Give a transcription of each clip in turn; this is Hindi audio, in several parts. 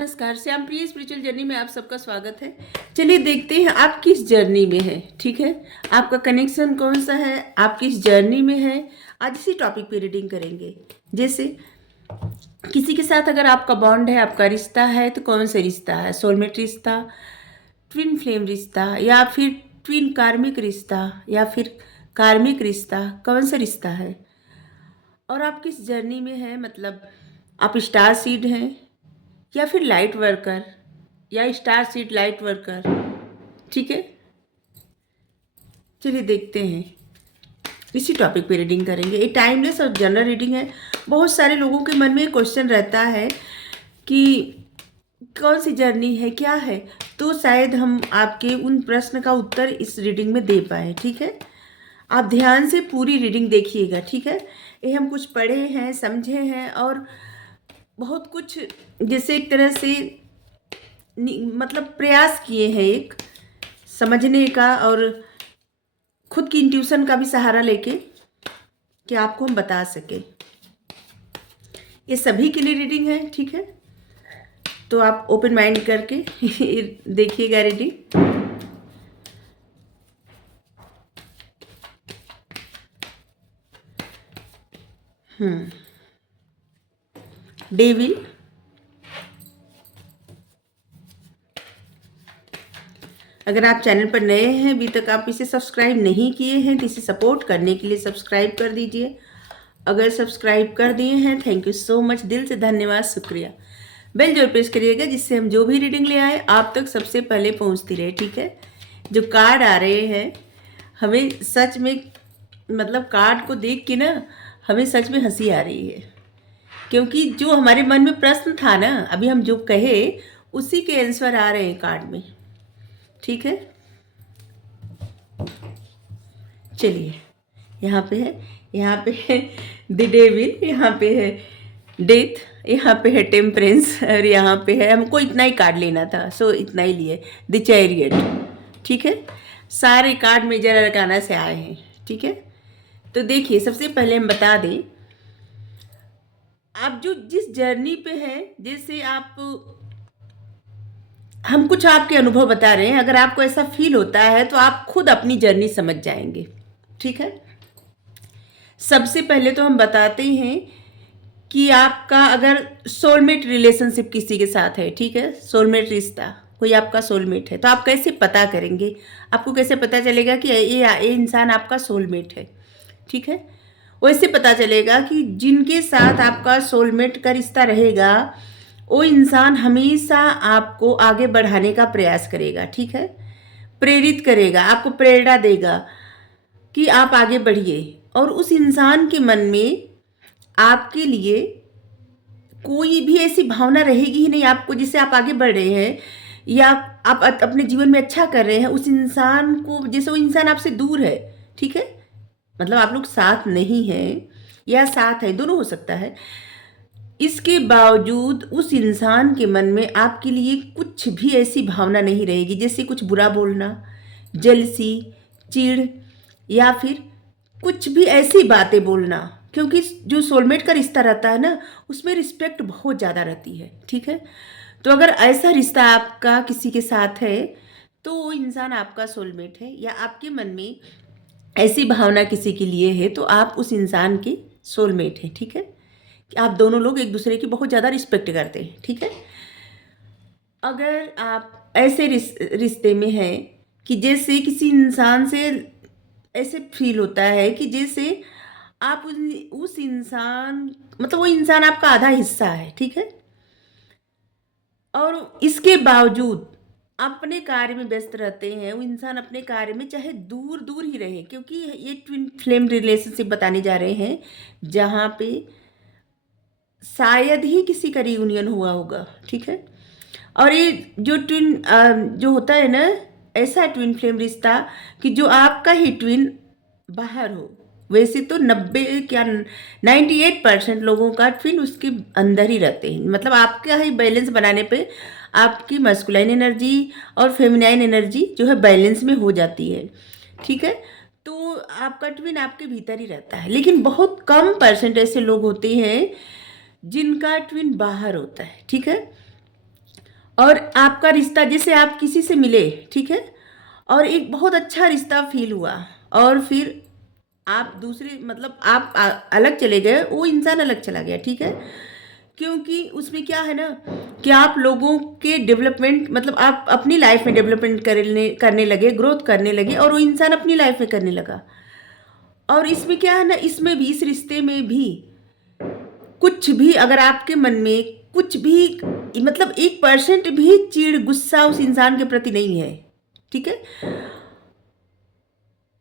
नमस्कार, श्याम प्रिय स्पिरिचुअल जर्नी में आप सबका स्वागत है। चलिए देखते हैं आप किस जर्नी में है। ठीक है, आपका कनेक्शन कौन सा है, आप किस जर्नी में है। आज इसी टॉपिक पे रीडिंग करेंगे। जैसे किसी के साथ अगर आपका बॉन्ड है, आपका रिश्ता है, तो कौन सा रिश्ता है, सोलमेट रिश्ता, ट्विन फ्लेम रिश्ता, या फिर ट्विन कार्मिक रिश्ता, या फिर कार्मिक रिश्ता, कौन सा रिश्ता है और आप किस जर्नी में है। मतलब आप स्टार सीड हैं या फिर लाइट वर्कर, या स्टार सीड लाइट वर्कर। ठीक है, चलिए देखते हैं। इसी टॉपिक पे रीडिंग करेंगे। ये टाइमलेस और जनरल रीडिंग है। बहुत सारे लोगों के मन में एक क्वेश्चन रहता है कि कौन सी जर्नी है, क्या है, तो शायद हम आपके उन प्रश्न का उत्तर इस रीडिंग में दे पाए। ठीक है, आप ध्यान से पूरी रीडिंग देखिएगा। ठीक है, ये हम कुछ पढ़े हैं, समझे हैं, और बहुत कुछ जैसे एक तरह से मतलब प्रयास किए हैं एक समझने का, और खुद की इंट्यूशन का भी सहारा लेके कि आपको हम बता सके। ये सभी के लिए रीडिंग है। ठीक है, तो आप ओपन माइंड करके देखिएगा रीडिंग। डेविल, अगर आप चैनल पर नए हैं, अभी तक आप इसे सब्सक्राइब नहीं किए हैं, तो इसे सपोर्ट करने के लिए सब्सक्राइब कर दीजिए। अगर सब्सक्राइब कर दिए हैं, थैंक यू सो मच, दिल से धन्यवाद, शुक्रिया। बेल जरूर प्रेस करिएगा, जिससे हम जो भी रीडिंग ले आए आप तक सबसे पहले पहुंचती रहे। ठीक है, जो कार्ड आ रहे हैं, हमें सच में मतलब कार्ड को देख के ना हमें सच में हंसी आ रही है, क्योंकि जो हमारे मन में प्रश्न था ना, अभी हम जो कहे उसी के आंसर आ रहे हैं कार्ड में। ठीक है, चलिए। यहाँ पे है द डेविल, यहाँ पे है डेथ, यहाँ पे है टेम्परेंस, और यहाँ पे है, हमको इतना ही कार्ड लेना था, सो इतना ही लिए, द चैरियट। ठीक है, सारे कार्ड मेजर अरकाना से आए हैं। ठीक है, तो देखिए, सबसे पहले हम बता दें, आप जो जिस जर्नी पे हैं, जैसे आप, हम कुछ आपके अनुभव बता रहे हैं, अगर आपको ऐसा फील होता है तो आप खुद अपनी जर्नी समझ जाएंगे। ठीक है, सबसे पहले तो हम बताते हैं कि आपका अगर सोलमेट रिलेशनशिप किसी के साथ है, ठीक है, सोलमेट रिश्ता, कोई आपका सोलमेट है, तो आप कैसे पता करेंगे, आपको कैसे पता चलेगा कि ये इंसान आपका सोलमेट है। ठीक है, वैसे पता चलेगा कि जिनके साथ आपका सोलमेट का रिश्ता रहेगा, वो इंसान हमेशा आपको आगे बढ़ाने का प्रयास करेगा। ठीक है, प्रेरित करेगा, आपको प्रेरणा देगा कि आप आगे बढ़िए, और उस इंसान के मन में आपके लिए कोई भी ऐसी भावना रहेगी ही नहीं आपको, जिससे आप आगे बढ़ रहे हैं या आप अपने जीवन में अच्छा कर रहे हैं, उस इंसान को, जैसे वो इंसान आपसे दूर है। ठीक है, मतलब आप लोग साथ नहीं हैं या साथ है, दोनों हो सकता है। इसके बावजूद उस इंसान के मन में आपके लिए कुछ भी ऐसी भावना नहीं रहेगी, जैसे कुछ बुरा बोलना, जलसी, चिढ़, या फिर कुछ भी ऐसी बातें बोलना, क्योंकि जो सोलमेट का रिश्ता रहता है ना, उसमें रिस्पेक्ट बहुत ज़्यादा रहती है। ठीक है, तो अगर ऐसा रिश्ता आपका किसी के साथ है, तो वो इंसान आपका सोलमेट है, या आपके मन में ऐसी भावना किसी के लिए है, तो आप उस इंसान के सोलमेट हैं। ठीक है, कि आप दोनों लोग एक दूसरे की बहुत ज़्यादा रिस्पेक्ट करते हैं। ठीक है, अगर आप ऐसे रिश्ते में हैं कि जैसे किसी इंसान से ऐसे फील होता है कि जैसे आप उस इंसान, मतलब वो इंसान आपका आधा हिस्सा है। ठीक है, और इसके बावजूद अपने कार्य में व्यस्त रहते हैं, वो इंसान अपने कार्य में, चाहे दूर दूर ही रहे, क्योंकि ये ट्विन फ्लेम रिलेशनशिप बताने जा रहे हैं, जहाँ पे शायद ही किसी का रियूनियन हुआ होगा। ठीक है, और ये जो ट्विन जो होता है ना, ऐसा ट्विन फ्लेम रिश्ता कि जो आपका ही ट्विन बाहर हो। वैसे तो 90 क्या 98% लोगों का ट्विन उसके अंदर ही रहते हैं, मतलब आपका ही बैलेंस बनाने पे आपकी मस्कुलाइन एनर्जी और फेमिनाइन एनर्जी जो है बैलेंस में हो जाती है। ठीक है, तो आपका ट्विन आपके भीतर ही रहता है, लेकिन बहुत कम परसेंट ऐसे लोग होते हैं जिनका ट्विन बाहर होता है। ठीक है, और आपका रिश्ता, जैसे आप किसी से मिले, ठीक है, और एक बहुत अच्छा रिश्ता फील हुआ, और फिर आप दूसरे मतलब आप अलग चले गए, वो इंसान अलग चला गया, ठीक है। क्योंकि उसमें क्या है ना कि आप लोगों के डेवलपमेंट मतलब आप अपनी लाइफ में डेवलपमेंट करने करने लगे, ग्रोथ करने लगे, और वो इंसान अपनी लाइफ में करने लगा। और इसमें क्या है ना, इसमें भी, इस रिश्ते में भी कुछ भी अगर आपके मन में कुछ भी मतलब 1% भी चिढ़ गुस्सा उस इंसान के प्रति नहीं है, ठीक है।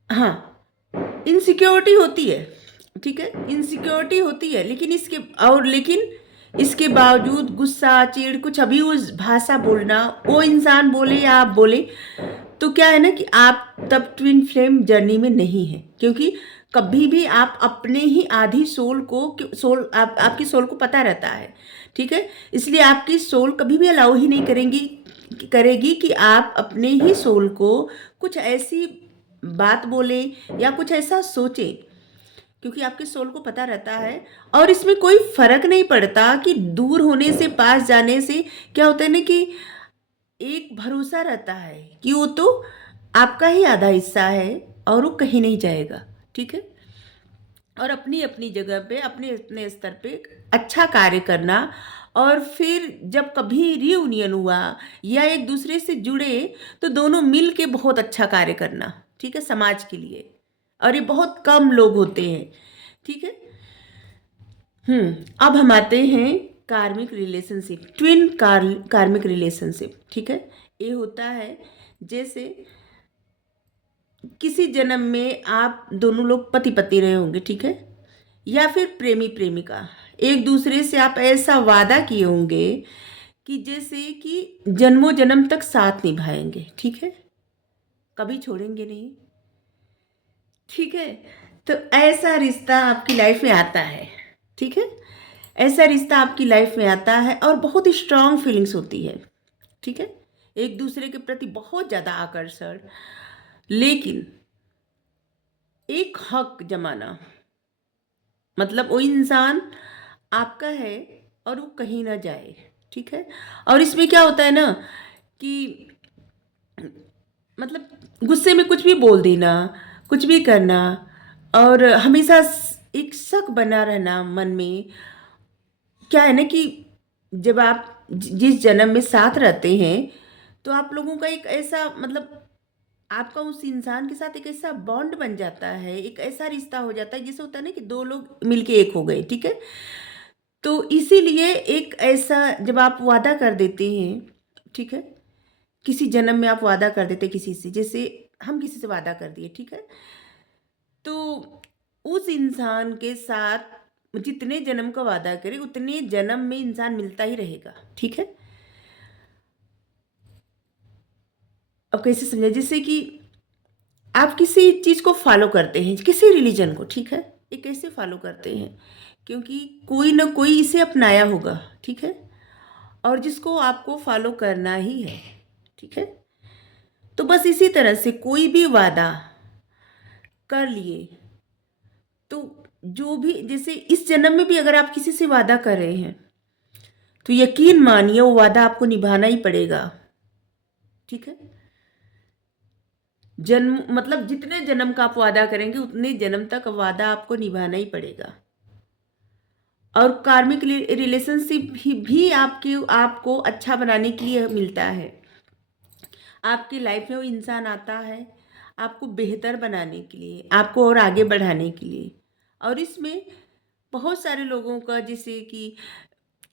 हाँ, इनसिक्योरिटी होती है, ठीक है, इनसिक्योरिटी होती है, लेकिन इसके बावजूद गुस्सा चिढ़ कुछ अभी उस भाषा बोलना, वो इंसान बोले या आप बोले, तो क्या है ना कि आप तब ट्विन फ्लेम जर्नी में नहीं है। क्योंकि कभी भी आप अपने ही आधी आपकी सोल को पता रहता है, ठीक है। इसलिए आपकी सोल कभी भी अलाउ ही नहीं करेगी कि आप अपने ही सोल को कुछ ऐसी बात बोले या कुछ ऐसा सोचे, क्योंकि आपके सोल को पता रहता है। और इसमें कोई फर्क नहीं पड़ता कि दूर होने से पास जाने से क्या होता है ना कि एक भरोसा रहता है कि वो तो आपका ही आधा हिस्सा है और वो कहीं नहीं जाएगा, ठीक है। और अपनी अपनी जगह पे अपने अपने स्तर पे अच्छा कार्य करना, और फिर जब कभी रियूनियन हुआ या एक दूसरे से जुड़े तो दोनों मिल के बहुत अच्छा कार्य करना, ठीक है, समाज के लिए। और ये बहुत कम लोग होते हैं, ठीक है। अब हम आते हैं कार्मिक रिलेशनशिप, कार्मिक रिलेशनशिप, ठीक है। ये होता है जैसे किसी जन्म में आप दोनों लोग पति पत्नी रहे होंगे, ठीक है, या फिर प्रेमी प्रेमिका, एक दूसरे से आप ऐसा वादा किए होंगे कि जैसे कि जन्मों जन्म तक साथ निभाएंगे, ठीक है, कभी छोड़ेंगे नहीं, ठीक है। तो ऐसा रिश्ता आपकी लाइफ में आता है, ठीक है, ऐसा रिश्ता आपकी लाइफ में आता है और बहुत ही स्ट्रांग फीलिंग्स होती है, ठीक है, एक दूसरे के प्रति बहुत ज़्यादा आकर्षण, लेकिन एक हक जमाना, मतलब वो इंसान आपका है और वो कहीं ना जाए, ठीक है। और इसमें क्या होता है ना कि मतलब गुस्से में कुछ भी बोल देना, कुछ भी करना, और हमेशा एक शक बना रहना मन में। क्या है ना कि जब आप जिस जन्म में साथ रहते हैं तो आप लोगों का एक ऐसा मतलब आपका उस इंसान के साथ एक ऐसा बॉन्ड बन जाता है, एक ऐसा रिश्ता हो जाता है जैसे होता है ना कि दो लोग मिलके एक हो गए, ठीक है। तो इसीलिए एक ऐसा जब आप वादा कर देते हैं, ठीक है, किसी जन्म में आप वादा कर देते किसी से, जैसे हम किसी से वादा कर दिए, ठीक है, तो उस इंसान के साथ जितने जन्म का वादा करे उतने जन्म में इंसान मिलता ही रहेगा, ठीक है। अब कैसे समझे, जैसे कि आप किसी चीज़ को फॉलो करते हैं, किसी रिलीजन को, ठीक है, ये कैसे फॉलो करते हैं, क्योंकि कोई ना कोई इसे अपनाया होगा, ठीक है, और जिसको आपको फॉलो करना ही है, ठीक है। तो बस इसी तरह से कोई भी वादा कर लिए तो जो भी, जैसे इस जन्म में भी अगर आप किसी से वादा कर रहे हैं तो यकीन मानिए वो वादा आपको निभाना ही पड़ेगा, ठीक है। जन्म मतलब जितने जन्म का आप वादा करेंगे उतने जन्म तक वादा आपको निभाना ही पड़ेगा। और कार्मिक रिलेशनशिप भी आपको अच्छा बनाने के लिए मिलता है। आपकी लाइफ में वो इंसान आता है आपको बेहतर बनाने के लिए, आपको और आगे बढ़ाने के लिए। और इसमें बहुत सारे लोगों का जैसे कि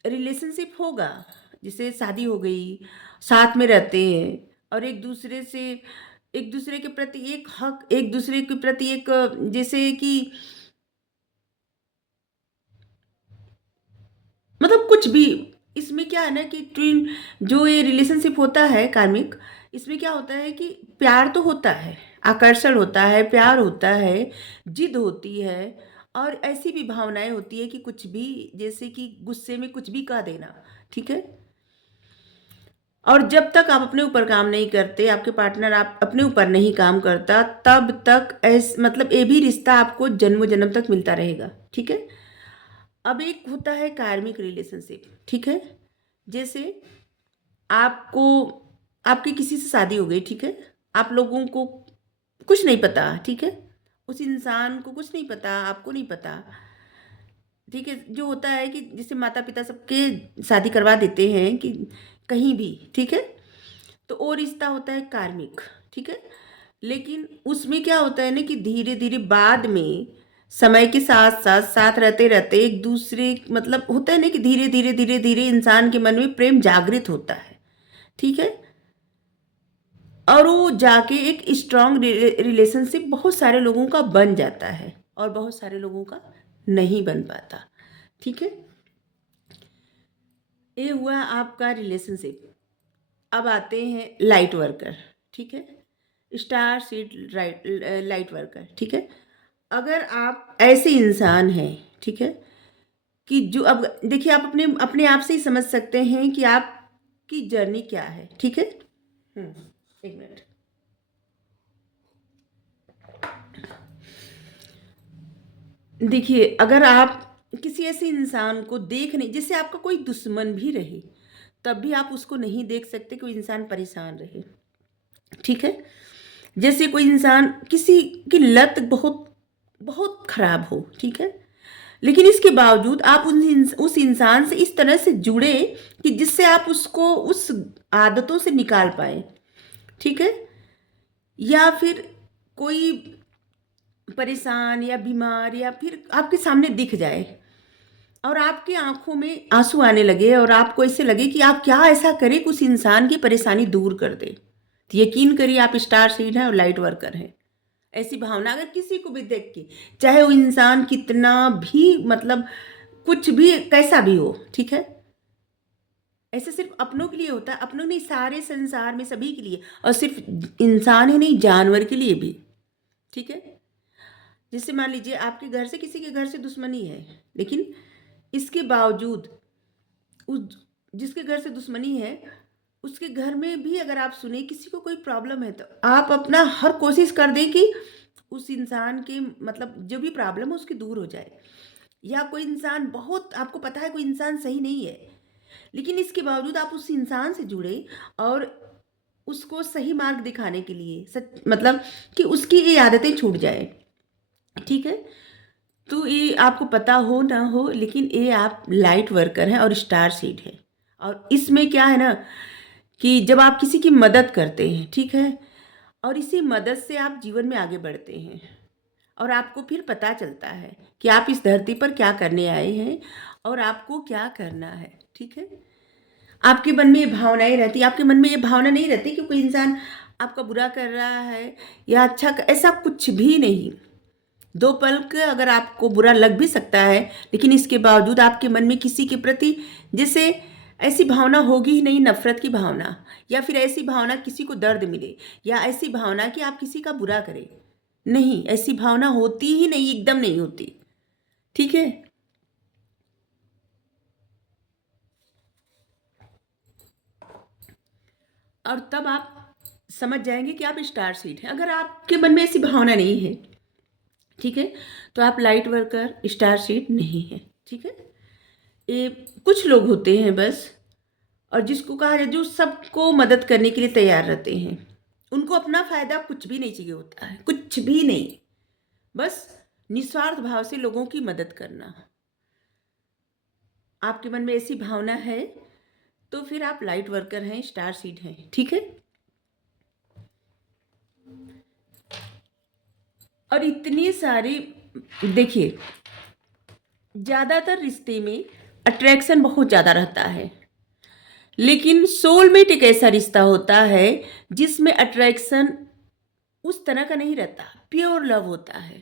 रिलेशनशिप होगा, जैसे शादी हो गई, साथ में रहते हैं और एक दूसरे के प्रति एक हक, एक दूसरे के प्रति एक जैसे कि मतलब कुछ भी। इसमें क्या है ना कि ट्विन जो ये रिलेशनशिप होता है कार्मिक, इसमें क्या होता है कि प्यार तो होता है, आकर्षण होता है, प्यार होता है, जिद होती है, और ऐसी भी भावनाएं होती है कि कुछ भी, जैसे कि गुस्से में कुछ भी कह देना, ठीक है। और जब तक आप अपने ऊपर काम नहीं करते, आपके पार्टनर आप अपने ऊपर नहीं काम करता, तब तक मतलब ये भी रिश्ता आपको जन्मों जन्म तक मिलता रहेगा, ठीक है। अब एक होता है कार्मिक रिलेशनशिप, ठीक है, जैसे आपको आपकी किसी से शादी हो गई, ठीक है? आप लोगों को कुछ नहीं पता, ठीक है? उस इंसान को कुछ नहीं पता, आपको नहीं पता, ठीक है? जो होता है कि जैसे माता-पिता सबके शादी करवा देते हैं कि कहीं भी, ठीक है? तो वो रिश्ता होता है कार्मिक, ठीक है? लेकिन उसमें क्या होता है ना कि धीरे-धीरे बाद में समय के साथ-साथ, साथ रहते-रहते एक दूसरे मतलब होता है ना कि धीरे-धीरे, धीरे-धीरे इंसान के मन में प्रेम जागृत होता है, ठीक है? और वो जाके एक स्ट्रॉन्ग रिलेशनशिप बहुत सारे लोगों का बन जाता है और बहुत सारे लोगों का नहीं बन पाता, ठीक है? ये हुआ आपका रिलेशनशिप। अब आते हैं लाइट वर्कर, ठीक है? स्टार सीड लाइट वर्कर, ठीक है? अगर आप ऐसे इंसान हैं, ठीक है? कि जो अब देखिए आप अपने अपने आप से ही समझ सकते हैं कि आपकी जर्नी क्या है, ठीक है? हुँ, 1 मिनट। देखिए, अगर आप किसी ऐसे इंसान को देख नहीं जैसे आपका कोई दुश्मन भी रहे, तब भी आप उसको नहीं देख सकते कि वो इंसान परेशान रहे, ठीक है? जैसे कोई इंसान किसी की लत बहुत बहुत खराब हो, ठीक है? लेकिन इसके बावजूद आप उस इंसान से इस तरह से जुड़े कि जिससे आप उसको उस आदतों से निकाल पाएँ, ठीक है? या फिर कोई परेशान या बीमार या फिर आपके सामने दिख जाए और आपकी आँखों में आँसू आने लगे और आपको ऐसे लगे कि आप क्या ऐसा करें कि उस इंसान की परेशानी दूर कर दें। तो यकीन करिए आप स्टार सीड हैं और लाइट वर्कर हैं। ऐसी भावना अगर किसी को भी देख के, चाहे वो इंसान कितना भी मतलब कुछ भी कैसा भी हो, ठीक है? ऐसे सिर्फ़ अपनों के लिए होता है, अपनों नहीं सारे संसार में सभी के लिए और सिर्फ़ इंसान ही नहीं जानवर के लिए भी, ठीक है? जैसे मान लीजिए आपके घर से किसी के घर से दुश्मनी है, लेकिन इसके बावजूद उस जिसके घर से दुश्मनी है, उसके घर में भी अगर आप सुने किसी को कोई प्रॉब्लम है, तो आप अपना हर कोशिश कर दें कि उस इंसान के मतलब जो भी प्रॉब्लम है उसकी दूर हो जाए। या कोई इंसान बहुत आपको पता है कोई इंसान सही नहीं है, लेकिन इसके बावजूद आप उस इंसान से जुड़े और उसको सही मार्ग दिखाने के लिए सच मतलब कि उसकी ये आदतें छूट जाएँ, ठीक है? तो ये आपको पता हो ना हो लेकिन ये आप लाइट वर्कर हैं और स्टार सीड है। और इसमें क्या है ना कि जब आप किसी की मदद करते हैं, ठीक है? और इसी मदद से आप जीवन में आगे बढ़ते हैं और आपको फिर पता चलता है कि आप इस धरती पर क्या करने आए हैं और आपको क्या करना है, ठीक है? आपके मन में ये भावनाएँ रहती हैं, आपके मन में ये भावना नहीं रहती कि कोई इंसान आपका बुरा कर रहा है या अच्छा क ऐसा कुछ भी नहीं। 2 पल का अगर आपको बुरा लग भी सकता है, लेकिन इसके बावजूद आपके मन में किसी के प्रति जैसे ऐसी भावना होगी ही नहीं नफ़रत की भावना या फिर ऐसी भावना किसी को दर्द मिले या ऐसी भावना कि आप किसी का बुरा करें। नहीं, ऐसी भावना होती ही नहीं, एकदम नहीं होती। ठीक है? और तब आप समझ जाएँगे कि आप स्टार सीड हैं। अगर आपके मन में ऐसी भावना नहीं है, ठीक है? तो आप लाइट वर्कर, स्टार सीड नहीं हैं। ठीक है? ये कुछ लोग होते हैं बस और जिसको कहा जाए जो सबको मदद करने के लिए तैयार रहते हैं। उनको अपना फ़ायदा कुछ भी नहीं चाहिए होता है, कुछ भी नहीं। बस निस्वार्थ भाव से लोगों की मदद करना। आपके मन में ऐसी भावना है, तो फिर आप लाइट वर्कर हैं, स्टार सीड हैं, ठीक है? और इतनी सारी देखिए, ज़्यादातर रिश्ते में अट्रैक्शन बहुत ज़्यादा रहता है। लेकिन सोलमेट एक ऐसा रिश्ता होता है जिसमें अट्रैक्शन उस तरह का नहीं रहता, प्योर लव होता है।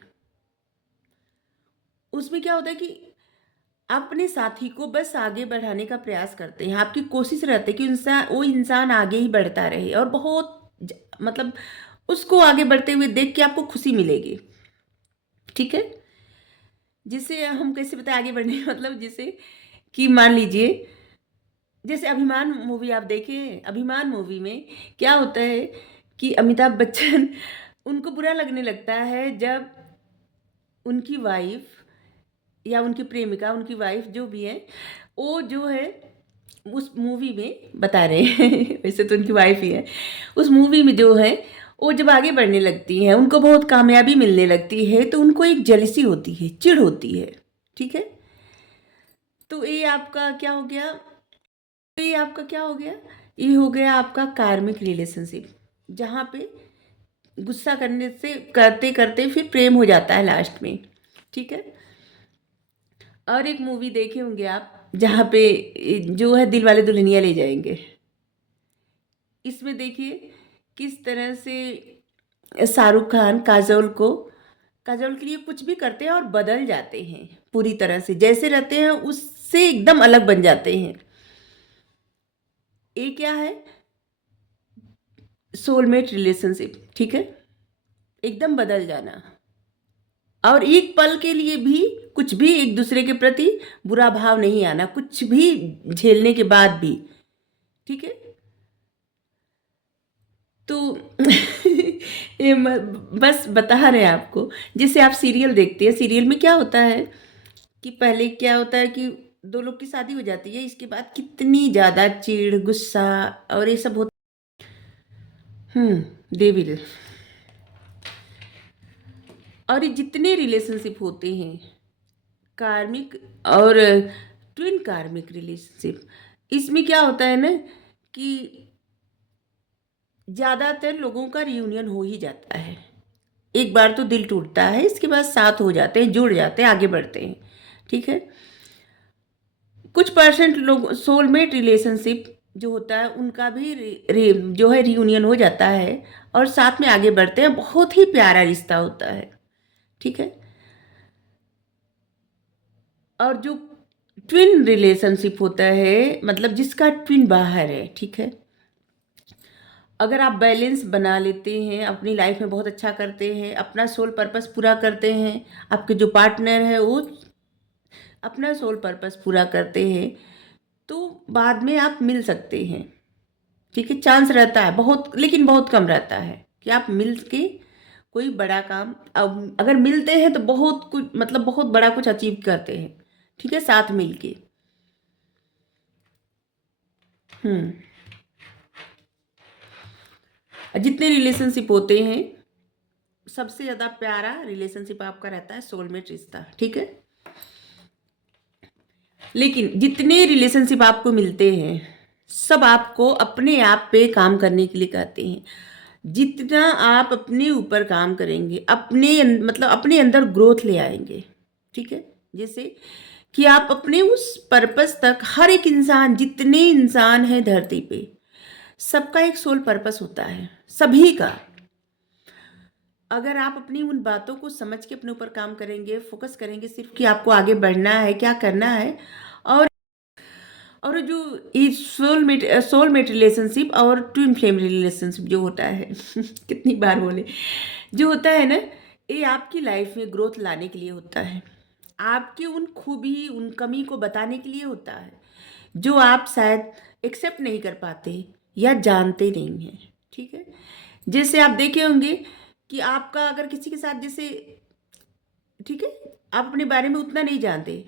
उसमें क्या होता है कि अपने साथी को बस आगे बढ़ाने का प्रयास करते हैं। आपकी कोशिश रहती है कि वो इंसान आगे ही बढ़ता रहे और बहुत मतलब उसको आगे बढ़ते हुए देख के आपको खुशी मिलेगी। ठीक है? जिससे हम कैसे बताएँ आगे बढ़ने मतलब जैसे कि मान लीजिए जैसे अभिमान मूवी आप देखें, अभिमान मूवी में क्या होता है कि अमिताभ बच्चन उनको बुरा लगने लगता है जब उनकी वाइफ़ या उनकी प्रेमिका, उनकी वाइफ़ जो भी है, वो जो है उस मूवी में बता रहे हैं वैसे तो उनकी वाइफ ही है। उस मूवी में जो है, वो जब आगे बढ़ने लगती हैं, उनको बहुत कामयाबी मिलने लगती है, तो उनको एक जेलसी होती है, चिढ़ होती है। ठीक है, तो ये आपका क्या हो गया, ये आपका क्या हो गया, ये हो गया आपका कार्मिक रिलेशनशिप, जहाँ पे गुस्सा करने से करते करते फिर प्रेम हो जाता है लास्ट में। ठीक है, और एक मूवी देखे होंगे आप, जहाँ पे जो है दिल वाले दुल्हनिया ले जाएंगे। इसमें देखिए किस तरह से शाहरुख खान काजोल के लिए कुछ भी करते हैं और बदल जाते हैं पूरी तरह से, जैसे रहते हैं उससे एकदम अलग बन जाते हैं। ये क्या है, सोलमेट रिलेशनशिप। ठीक है, एकदम बदल जाना, और एक पल के लिए भी कुछ भी एक दूसरे के प्रति बुरा भाव नहीं आना, कुछ भी झेलने के बाद भी। ठीक है, तो बस बता रहे हैं आपको, जैसे आप सीरियल देखते हैं, सीरियल में क्या होता है कि पहले क्या होता है कि दो लोग की शादी हो जाती है, इसके बाद कितनी ज़्यादा चिढ़ गुस्सा और ये सब होता। डेविल। और ये जितने रिलेशनशिप होते हैं, कार्मिक और ट्विन कार्मिक रिलेशनशिप, इसमें क्या होता है ना कि ज़्यादातर लोगों का रियूनियन हो ही जाता है। एक बार तो दिल टूटता है, इसके बाद साथ हो जाते हैं, जुड़ जाते हैं, आगे बढ़ते हैं। ठीक है, कुछ परसेंट लोग सोलमेट रिलेशनशिप जो होता है उनका भी जो है रियूनियन हो जाता है और साथ में आगे बढ़ते हैं, बहुत ही प्यारा रिश्ता होता है। ठीक है, और जो ट्विन रिलेशनशिप होता है, मतलब जिसका ट्विन बाहर है, ठीक है, अगर आप बैलेंस बना लेते हैं, अपनी लाइफ में बहुत अच्छा करते हैं, अपना सोल पर्पस पूरा करते हैं, आपके जो पार्टनर है वो अपना सोल पर्पस पूरा करते हैं, तो बाद में आप मिल सकते हैं। ठीक है, चांस रहता है बहुत, लेकिन बहुत कम रहता है कि आप मिल के कोई बड़ा काम, अब अगर मिलते हैं तो बहुत कुछ, मतलब बहुत बड़ा कुछ अचीव करते हैं। ठीक है, साथ मिल के। हम्म जितने रिलेशनशिप होते हैं, सबसे ज़्यादा प्यारा रिलेशनशिप आपका रहता है सोलमेट रिश्ता। ठीक है, लेकिन जितने रिलेशनशिप आपको मिलते हैं, सब आपको अपने आप पे काम करने के लिए कहते हैं। जितना आप अपने ऊपर काम करेंगे, मतलब अपने अंदर ग्रोथ ले आएंगे। ठीक है, जैसे कि आप अपने उस पर्पस तक, हर एक इंसान, जितने इंसान हैं धरती पे, सबका एक सोल पर्पस होता है, सभी का। अगर आप अपनी उन बातों को समझ के अपने ऊपर काम करेंगे, फोकस करेंगे सिर्फ कि आपको आगे बढ़ना है, क्या करना है, और जो सोलमेट रिलेशनशिप और ट्विन फ्लेम रिलेशनशिप जो होता है कितनी बार बोले, जो होता है ना, ये आपकी लाइफ में ग्रोथ लाने के लिए होता है, आपकी उन खूबी उन कमी को बताने के लिए होता है, जो आप शायद एक्सेप्ट नहीं कर पाते या जानते नहीं हैं। ठीक है, जैसे आप देखे होंगे कि आपका अगर किसी के साथ जैसे, ठीक है, आप अपने बारे में उतना नहीं जानते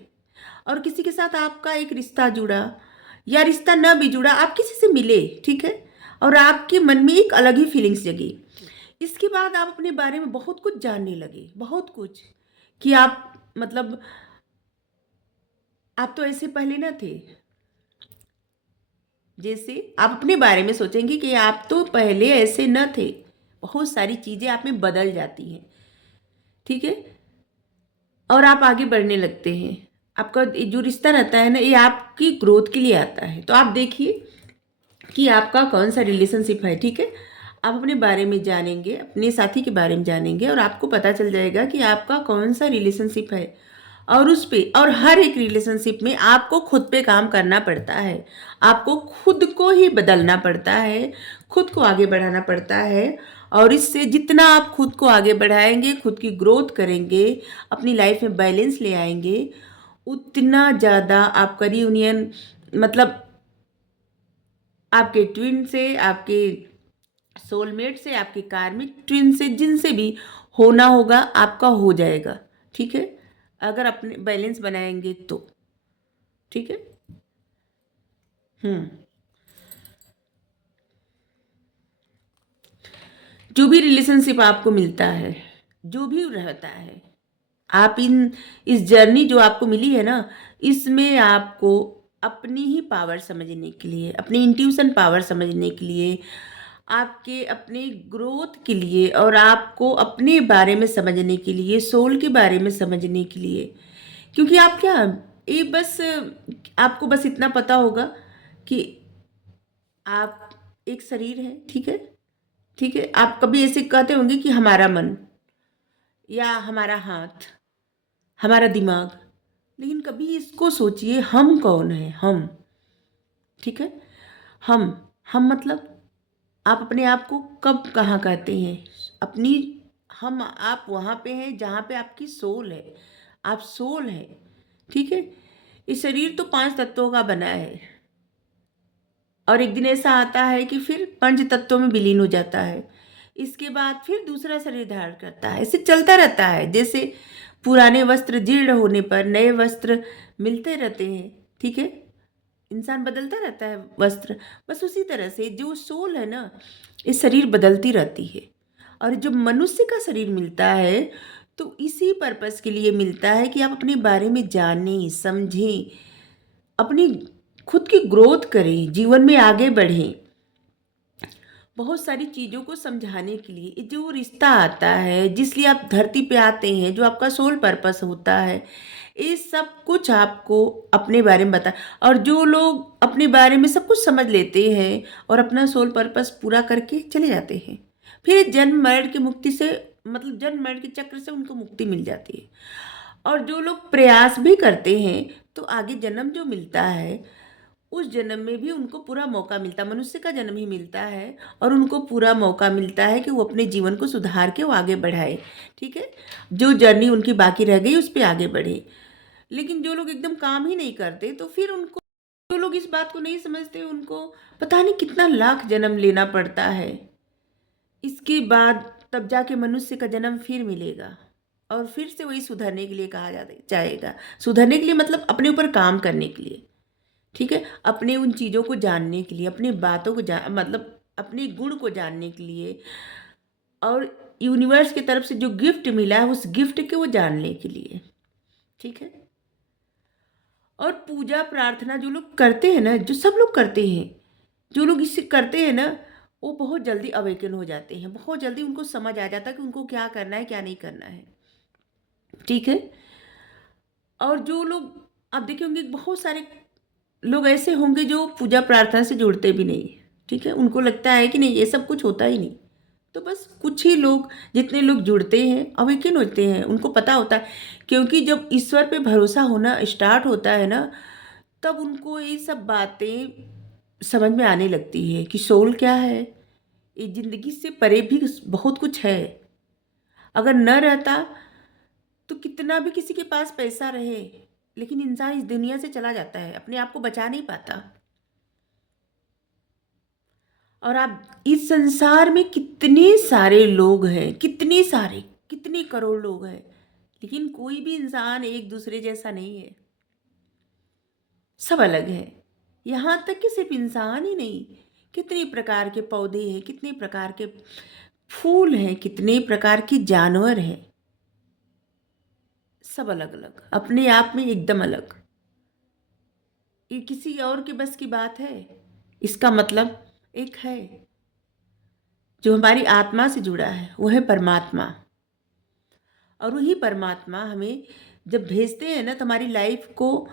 और किसी के साथ आपका एक रिश्ता जुड़ा या रिश्ता न भी जुड़ा, आप किसी से मिले, ठीक है, और आपके मन में एक अलग ही फीलिंग्स जगी, इसके बाद आप अपने बारे में बहुत कुछ जानने लगे, बहुत कुछ, कि आप मतलब आप तो ऐसे पहले ना थे। जैसे आप अपने बारे में सोचेंगे कि आप तो पहले ऐसे न थे, बहुत सारी चीज़ें आप में बदल जाती हैं। ठीक है, और आप आगे बढ़ने लगते हैं। आपका जो रिश्ता रहता है ना, ये आपकी ग्रोथ के लिए आता है। तो आप देखिए कि आपका कौन सा रिलेशनशिप है। ठीक है, आप अपने बारे में जानेंगे, अपने साथी के बारे में जानेंगे, और आपको पता चल जाएगा कि आपका कौन सा रिलेशनशिप है, और उस पे, और हर एक रिलेशनशिप में आपको खुद पे काम करना पड़ता है, आपको खुद को ही बदलना पड़ता है, खुद को आगे बढ़ाना पड़ता है। और इससे जितना आप खुद को आगे बढ़ाएंगे, खुद की ग्रोथ करेंगे, अपनी लाइफ में बैलेंस ले आएंगे, उतना ज़्यादा आपका रियूनियन, मतलब आपके ट्विन से, आपके सोलमेट से, आपके कार्मिक ट्विन से, जिनसे भी होना होगा आपका हो जाएगा। ठीक है, अगर अपने बैलेंस बनाएंगे तो। ठीक है, हम्म जो भी रिलेशनशिप आपको मिलता है, जो भी रहता है, आप इन इस जर्नी जो आपको मिली है ना, इसमें आपको अपनी ही पावर समझने के लिए, अपनी इंट्यूशन पावर समझने के लिए, आपके अपने ग्रोथ के लिए और आपको अपने बारे में समझने के लिए, सोल के बारे में समझने के लिए, क्योंकि आप क्या, ये बस आपको बस इतना पता होगा कि आप एक शरीर है, ठीक है, ठीक है। आप कभी ऐसे कहते होंगे कि हमारा मन या हमारा हाथ, हमारा दिमाग, लेकिन कभी इसको सोचिए, हम कौन है? हम, ठीक है, हम हम मतलब आप अपने आप को कब कहाँ कहते हैं? अपनी, हम आप वहाँ पे हैं जहाँ पे आपकी सोल है, आप सोल है, ठीक है। ये शरीर तो 5 तत्वों का बना है और एक दिन ऐसा आता है कि फिर पंच तत्वों में विलीन हो जाता है। इसके बाद फिर दूसरा शरीर धारण करता है, ऐसे चलता रहता है। जैसे पुराने वस्त्र जीर्ण होने पर नए वस्त्र मिलते रहते हैं, ठीक है, इंसान बदलता रहता है वस्त्र। बस उसी तरह से जो सोल है ना, ये शरीर बदलती रहती है। और जब मनुष्य का शरीर मिलता है तो इसी पर्पस के लिए मिलता है कि आप अपने बारे में जानें, समझें, अपनी खुद की ग्रोथ करें, जीवन में आगे बढ़ें। बहुत सारी चीज़ों को समझाने के लिए ये जो रिश्ता आता है, जिसलिए आप धरती पे आते हैं, जो आपका सोल पर्पस होता है, ये सब कुछ आपको अपने बारे में बता। और जो लोग अपने बारे में सब कुछ समझ लेते हैं और अपना सोल पर्पस पूरा करके चले जाते हैं, फिर जन्म मरण की मुक्ति से, मतलब जन्म मरण के चक्र से उनको मुक्ति मिल जाती है। और जो लोग प्रयास भी करते हैं तो आगे जन्म जो मिलता है, उस जन्म में भी उनको पूरा मौका मिलता, मनुष्य का जन्म ही मिलता है और उनको पूरा मौका मिलता है कि वो अपने जीवन को सुधार के वो आगे बढ़ाए, ठीक है, जो जर्नी उनकी बाकी रह गई उस पर आगे बढ़े। लेकिन जो लोग एकदम काम ही नहीं करते, तो फिर उनको, जो लोग इस बात को नहीं समझते, उनको पता नहीं कितना लाख जन्म लेना पड़ता है, इसके बाद तब जाके मनुष्य का जन्म फिर मिलेगा और फिर से वही सुधरने के लिए कहा जाएगा। सुधरने के लिए मतलब अपने ऊपर काम करने के लिए, ठीक है, अपने उन चीज़ों को जानने के लिए, अपनी बातों को मतलब अपने गुण को जानने के लिए, और यूनिवर्स की तरफ से जो गिफ्ट मिला है उस गिफ्ट के वो जानने के लिए, ठीक है। और पूजा प्रार्थना जो लोग करते हैं ना, जो सब लोग करते हैं, जो लोग इसे करते हैं ना, वो बहुत जल्दी अवेकन हो जाते हैं, बहुत जल्दी उनको समझ आ जाता है कि उनको क्या करना है, क्या नहीं करना है, ठीक है। और जो लोग, आप देखे होंगे बहुत सारे लोग ऐसे होंगे जो पूजा प्रार्थना से जुड़ते भी नहीं, ठीक है, उनको लगता है कि नहीं ये सब कुछ होता ही नहीं। तो बस कुछ ही लोग, जितने लोग जुड़ते हैं अवेकन होते हैं, उनको पता होता है, क्योंकि जब ईश्वर पे भरोसा होना स्टार्ट होता है ना, तब उनको ये सब बातें समझ में आने लगती है कि सोल क्या है, ये जिंदगी से परे भी बहुत कुछ है। अगर न रहता तो कितना भी किसी के पास पैसा रहे, लेकिन इंसान इस दुनिया से चला जाता है, अपने आप को बचा नहीं पाता। और आप इस संसार में कितने सारे लोग हैं, कितने सारे, कितने करोड़ लोग हैं, लेकिन कोई भी इंसान एक दूसरे जैसा नहीं है, सब अलग है। यहाँ तक कि सिर्फ इंसान ही नहीं, कितने प्रकार के पौधे हैं, कितने प्रकार के फूल हैं, कितने प्रकार की जानवर हैं, सब अलग अलग, अपने आप में एकदम अलग। ये किसी और के बस की बात है? इसका मतलब एक है जो हमारी आत्मा से जुड़ा है, वो है परमात्मा। और वही परमात्मा हमें जब भेजते हैं ना, तो हमारी लाइफ को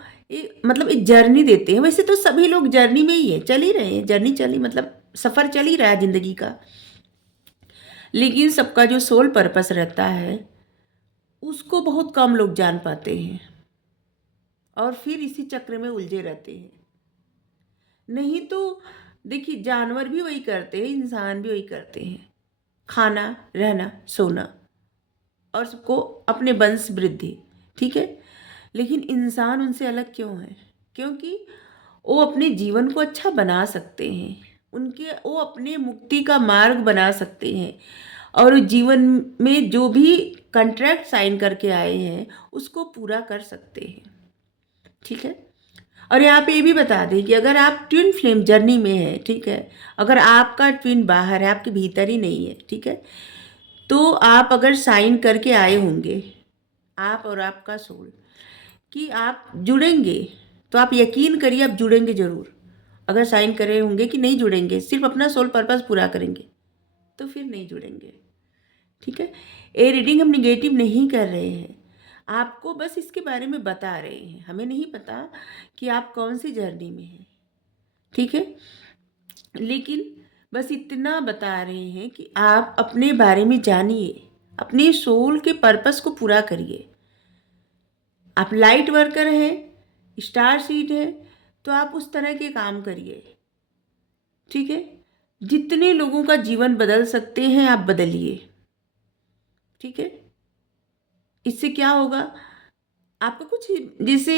मतलब एक जर्नी देते हैं। वैसे तो सभी लोग जर्नी में ही है, चल ही रहे हैं, जर्नी चली मतलब सफ़र चल ही रहा है ज़िंदगी का, लेकिन सबका जो सोल पर्पस रहता है उसको बहुत कम लोग जान पाते हैं और फिर इसी चक्र में उलझे रहते हैं। नहीं तो देखिए, जानवर भी वही करते हैं, इंसान भी वही करते हैं, खाना, रहना, सोना और सबको अपने वंश वृद्धि, ठीक है। लेकिन इंसान उनसे अलग क्यों है? क्योंकि वो अपने जीवन को अच्छा बना सकते हैं, उनके वो अपने मुक्ति का मार्ग बना सकते हैं और जीवन में जो भी कॉन्ट्रैक्ट साइन करके आए हैं उसको पूरा कर सकते हैं, ठीक है। और यहाँ पे ये भी बता दें कि अगर आप ट्विन फ्लेम जर्नी में है, ठीक है, अगर आपका ट्विन बाहर है, आपके भीतर ही नहीं है, ठीक है, तो आप अगर साइन करके आए होंगे, आप और आपका सोल, कि आप जुड़ेंगे, तो आप यकीन करिए आप जुड़ेंगे ज़रूर। अगर साइन करे होंगे कि नहीं जुड़ेंगे, सिर्फ अपना सोल पर्पस पूरा करेंगे, तो फिर नहीं जुड़ेंगे, ठीक है। ये रीडिंग हम निगेटिव नहीं कर रहे हैं, आपको बस इसके बारे में बता रहे हैं। हमें नहीं पता कि आप कौन सी जर्नी में हैं, ठीक है, लेकिन बस इतना बता रहे हैं कि आप अपने बारे में जानिए, अपने सोल के पर्पस को पूरा करिए। आप लाइट वर्कर हैं, स्टार सीड है, तो आप उस तरह के काम करिए, ठीक है। जितने लोगों का जीवन बदल सकते हैं आप बदलिए, ठीक है। इससे क्या होगा, आपका कुछ, जैसे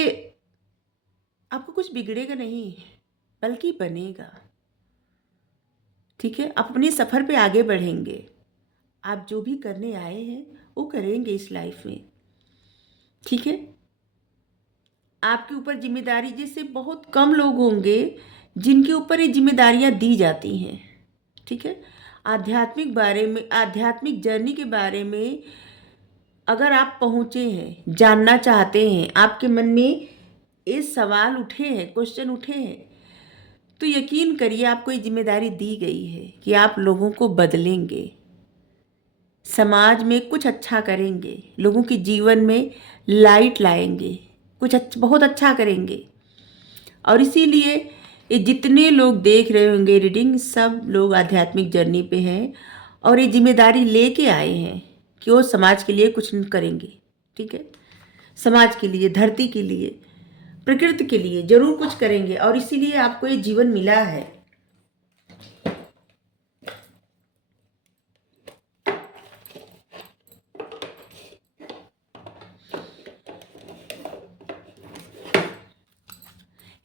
आपको कुछ बिगड़ेगा नहीं, बल्कि बनेगा, ठीक है। आप अपने सफ़र पे आगे बढ़ेंगे, आप जो भी करने आए हैं वो करेंगे इस लाइफ में, ठीक है। आपके ऊपर जिम्मेदारी, जैसे बहुत कम लोग होंगे जिनके ऊपर ये जिम्मेदारियां दी जाती हैं, ठीक है। आध्यात्मिक जर्नी के बारे में अगर आप पहुँचे हैं, जानना चाहते हैं, आपके मन में ये सवाल उठे हैं, क्वेश्चन उठे हैं, तो यकीन करिए आपको ये जिम्मेदारी दी गई है कि आप लोगों को बदलेंगे, समाज में कुछ अच्छा करेंगे, लोगों के जीवन में लाइट लाएंगे, कुछ बहुत अच्छा करेंगे। और इसीलिए ये जितने लोग देख रहे होंगे रीडिंग, सब लोग आध्यात्मिक जर्नी पे हैं और ये जिम्मेदारी लेके आए हैं कि वो समाज के लिए कुछ करेंगे, ठीक है। समाज के लिए, धरती के लिए, प्रकृति के लिए जरूर कुछ करेंगे, और इसीलिए आपको ये जीवन मिला है।